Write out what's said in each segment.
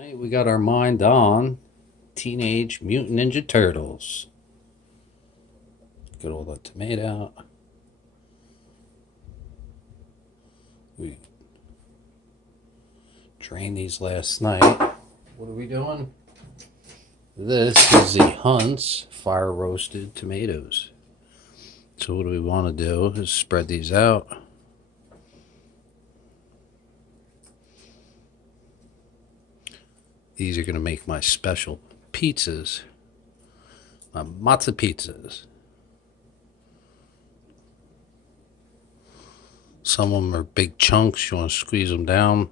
Hey, we got our mind on Teenage Mutant Ninja Turtles. Get all the tomato. We drained these last night. What are we doing? This is the Hunt's fire roasted tomatoes. So what do we want to do is spread these out. These are going to make my special pizzas. My matzo pizzas. Some of them are big chunks. You want to squeeze them down.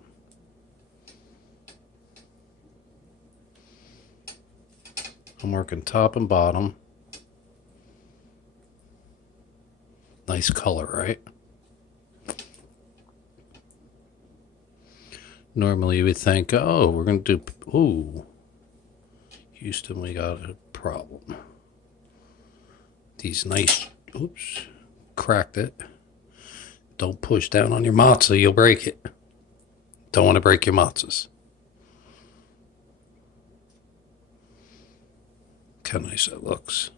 I'm working top and bottom. Nice color, right? Normally you would think, oh, we're going to do, ooh, Houston, we got a problem. These nice, oops, cracked it. Don't push down on your matzo, you'll break it. Don't want to break your matzos. Look how nice that looks.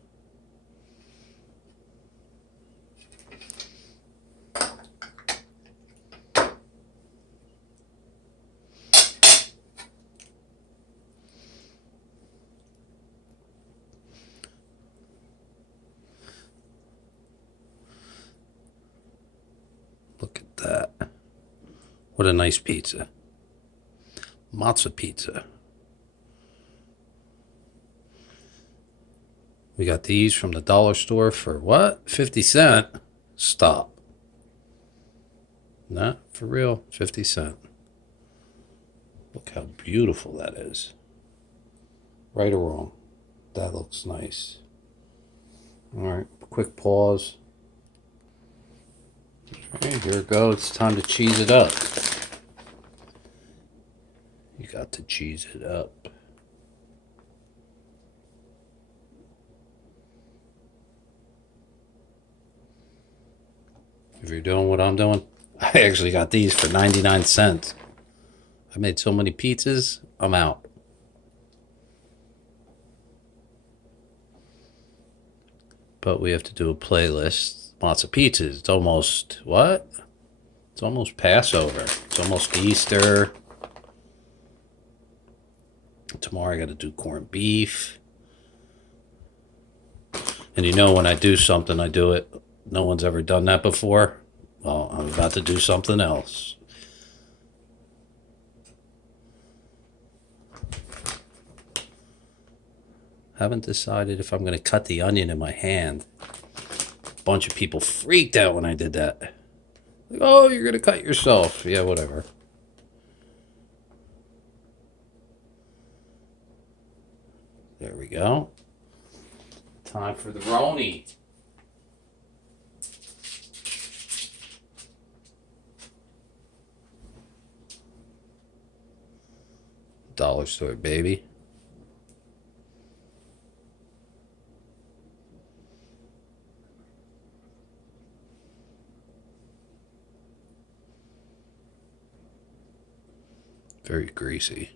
Look at that. What a nice pizza. Matzo pizza. We got these from the dollar store for what? 50 cents? Stop. Nah, for real, 50 cents. Look how beautiful that is. Right or wrong? That looks nice. Alright, quick pause. Alright, here it goes. It's time to cheese it up. You got to cheese it up. If you're doing what I'm doing, I actually got these for 99 cents. I made so many pizzas, I'm out. But we have to do a playlist. Lots of pizzas. It's almost, what? It's almost Passover. It's almost Easter. Tomorrow I got to do corned beef. And you know when I do something, I do it. No one's ever done that before. Well, I'm about to do something else. Haven't decided if I'm going to cut the onion in my hand. A bunch of people freaked out when I did that. Like, oh, you're going to cut yourself. Yeah, whatever. There we go. Time for the Roni. Dollar store, baby. Very greasy.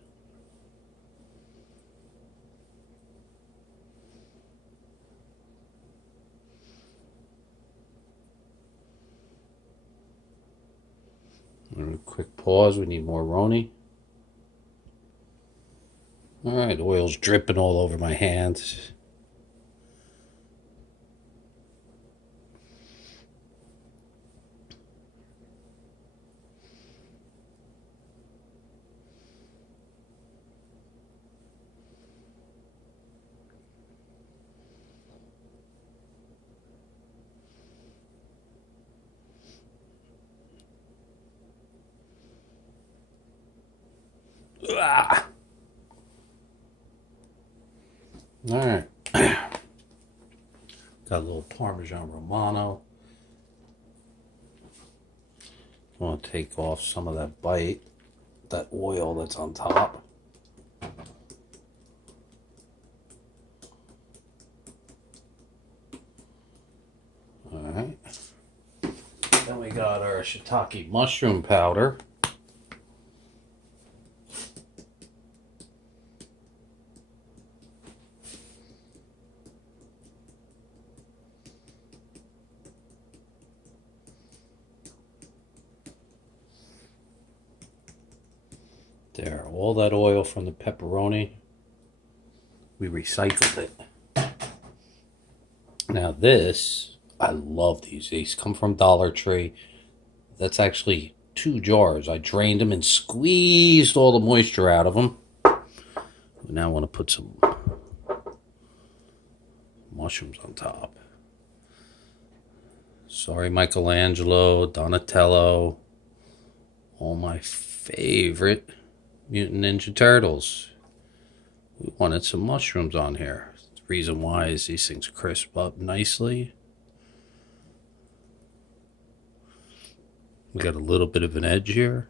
Quick pause. We need more Roni. All right, oil's dripping all over my hands. Ah. All right. Got a little Parmesan Romano. I want to take off some of that bite, that oil that's on top. All right. Then we got our shiitake mushroom powder. There, all that oil from the pepperoni, we recycled it. Now this, I love these. These come from Dollar Tree. That's actually 2 jars. I drained them and squeezed all the moisture out of them. Now I want to put some mushrooms on top. Sorry, Michelangelo, Donatello, all my favorite Mutant Ninja Turtles. We wanted some mushrooms on here. The reason why is these things crisp up nicely. We got a little bit of an edge here.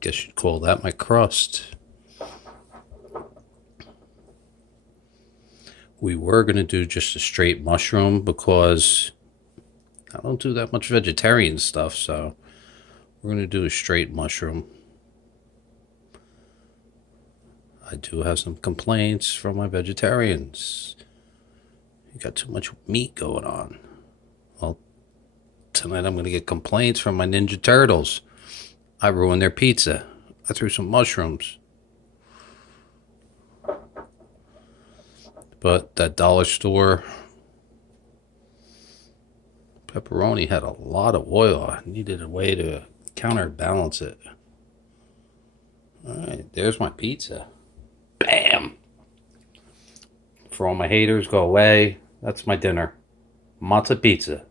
Guess you'd call that my crust. We were going to do just a straight mushroom because I don't do that much vegetarian stuff, so we're going to do a straight mushroom. I do have some complaints from my vegetarians. You got too much meat going on. Well, tonight I'm going to get complaints from my Ninja Turtles. I ruined their pizza. I threw some mushrooms. But that dollar store pepperoni had a lot of oil. I needed a way to counterbalance it. Alright, there's my pizza. Bam! For all my haters, go away. That's my dinner. Matzo pizza.